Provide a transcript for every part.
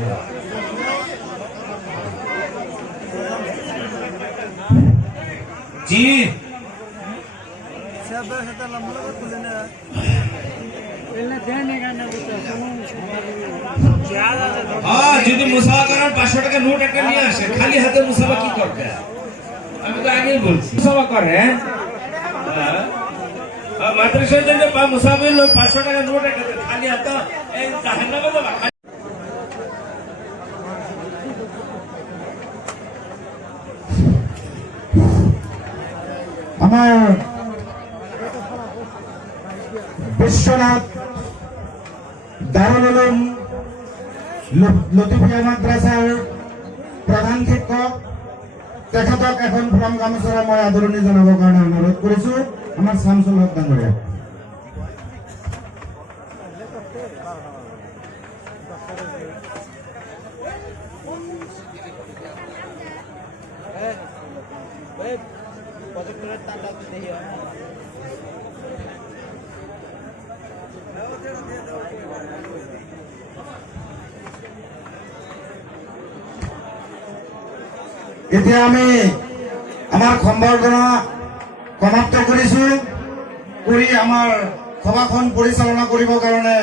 जी যদি মুসাফা করার 500 টাকা নোট একটা নিয়ে আসে, খালি হাতে মুসাফা কি করবে? আমি তো আগেই বলছি মুসাফা করে মাদ্রাসার জন্য মুসাফির লোক 500 টাকা নোট একটা খালি হাতে এই জাহান্নামে যাবে। আমার বিশ্বনাথ দারুল উলুম লতিফিয়া মাদ্রাসার প্রধান শিক্ষক তেখেতক এখন ফুলাম গামোচাৰে মই আদৰণি জনাবৰ কাৰণে অনুৰোধ কৰিছো। আমাৰ শামসুল হক ডাঙৰীয়া। এতিয়া আমি আমাৰ সম্বৰ্ধনা সমাপ্ত কৰিছো। কৰি আমাৰ সভাখন পৰিচালনা কৰিবৰ কাৰণে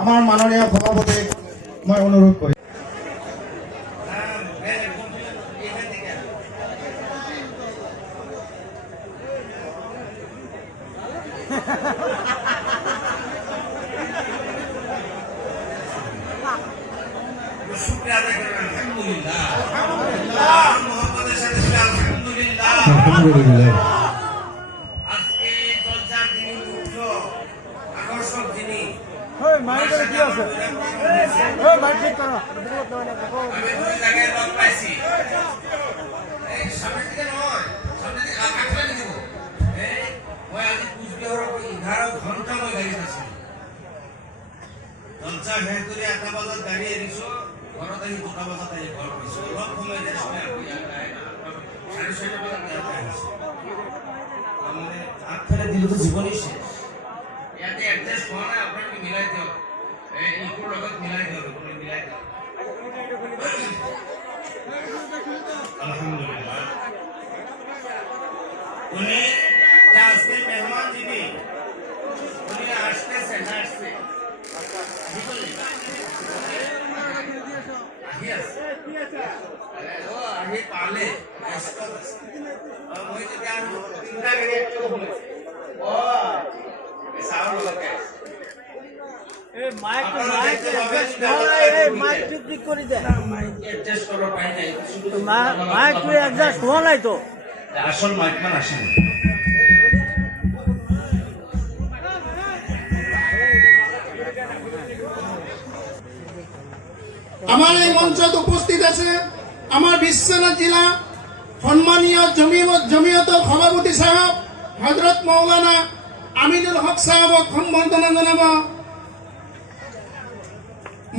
আমাৰ মাননীয় সভাপতিক মই অনুৰোধ কৰিম। জীবনী শেষ ইয়াতে এডজাস্ট হোৱা নাই। আপোনালোকে মিলাই দিয়ক, ইকুৰ লগত মিলাই দিয়ক, মিলাই দিয়ক। আলহামদুলিল্লাহ উনি আজকে মেহমান যিনি উনি আসতেছে আহি পালে মই যেতিয়া চিন্তা কৰি আসল মাইকমান আসেনি। আমাৰ এই মঞ্চত উপস্থিত আছে আমাৰ বিশ্বনাথ জেলা সম্মানীয় জমিয়তৰ সভাপতি সাহেব হযৰত মৌলানা আমিনুল হক সাহেবক সম্বৰ্ধনা জানাব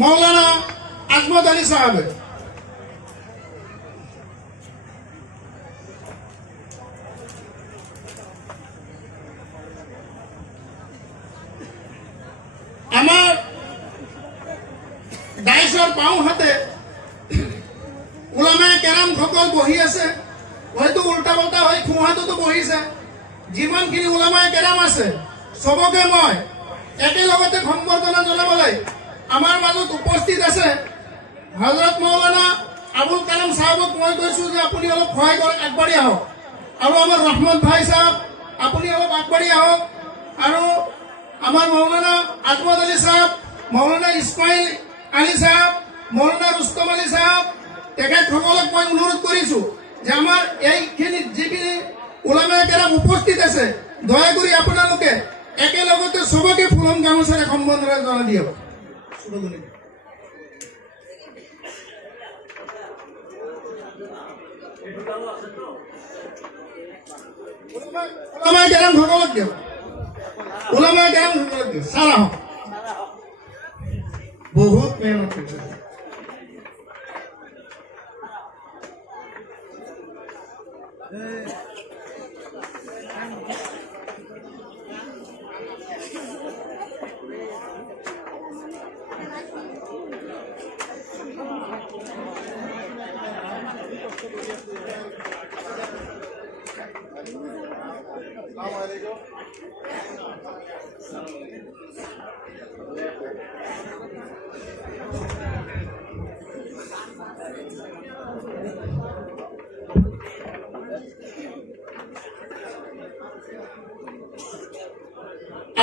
মৌলানা আজমত আলী সাহেবে। আমাৰ ডাইছৰ বাওঁ হাতে ওলামায়ে কেৰাম সকল বহি আছে, হয়তো উল্টা পাল্টা হৈ খুঁহাটোতো বহিছে। যিমানখিনি ওলামায়ে কেৰাম আছে সবকে মই একেলগতে সম্বৰ্ধনা জনাবলৈ আমাৰ মাজত উপস্থিত আছে হযরত মৌলানা আবুল কালাম সাহেবক মই কৈছো যে আপুনি অলপ সহায় কৰক, আগবাঢ়ি আহক। আৰু আমাৰ ৰহমত ভাই সাহেব আপুনি অলপ আগবাঢ়ি আহক। আৰু আমাৰ মৌলানা আজমত আলী সাহেব, মৌলানা ইসমাইল আলী সাহেব, মৌলানা ৰুস্তম আলী সাহেব তেখেতসকলক মই অনুৰোধ কৰিছো যে আমাৰ এইখিনি যিখিনি ওলামায়ে কেৰাম উপস্থিত আছে দয়া কৰি আপোনালোকে একেলগতে সবকে ফুলন গামোচাৰে সম্বৰ্ধনা জনাই দিয়ক। ওলামায়ে কেৰাম সকলক দিয়ক, ওলামায়ে কেৰাম সকলক দিয়ক। সাৰা হক বহুত মেহনত কৰিছে।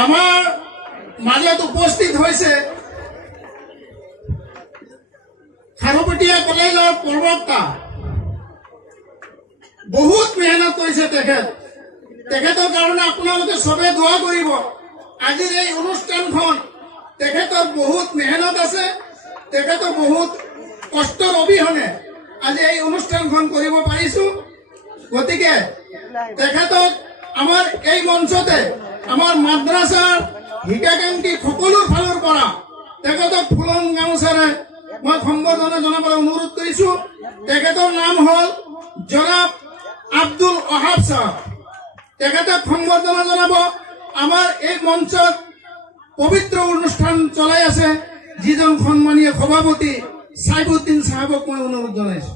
আমাৰ মাজত উপস্থিত হৈছে খাৰুপেটীয়া কলেজৰ প্ৰবক্তা। বহুত মেহনত কৰিছে তেখেতৰ কাৰণে আপোনালোকে চবে দোৱা কৰিব। আজিৰ এই অনুষ্ঠানখন তেখেতৰ বহুত মেহনত আছে, তেখেতৰ বহুত কষ্টৰ অবিহনে আজি এই অনুষ্ঠানখন কৰিব পাৰিছো। গতিকে তেখেতক আমাৰ এই মঞ্চতে আমাৰ মাদ্ৰাছাৰ হিতাকাংক্ষী সকলো ফালৰ পৰা তেখেতক ফুলন গামোচাৰে মই সম্বৰ্ধনা জনাবলৈ অনুৰোধ কৰিছো। তেখেতৰ নাম হ'ল জনাব আব্দুল ওহাব সাহেব। তেখেতক সম্বৰ্ধনা জনাব। আমাৰ এই মঞ্চত পবিত্ৰ অনুষ্ঠান চলাই আছে যিজন সন্মানীয় সভাপতি সাইবুদ্দিন সাহেবক মই অনুৰোধ জনাইছো।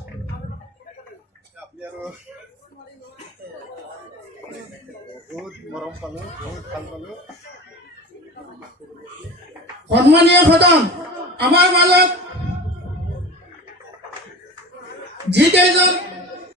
সন্মানীয় সদন, আমাৰ মাজত যিকেইজন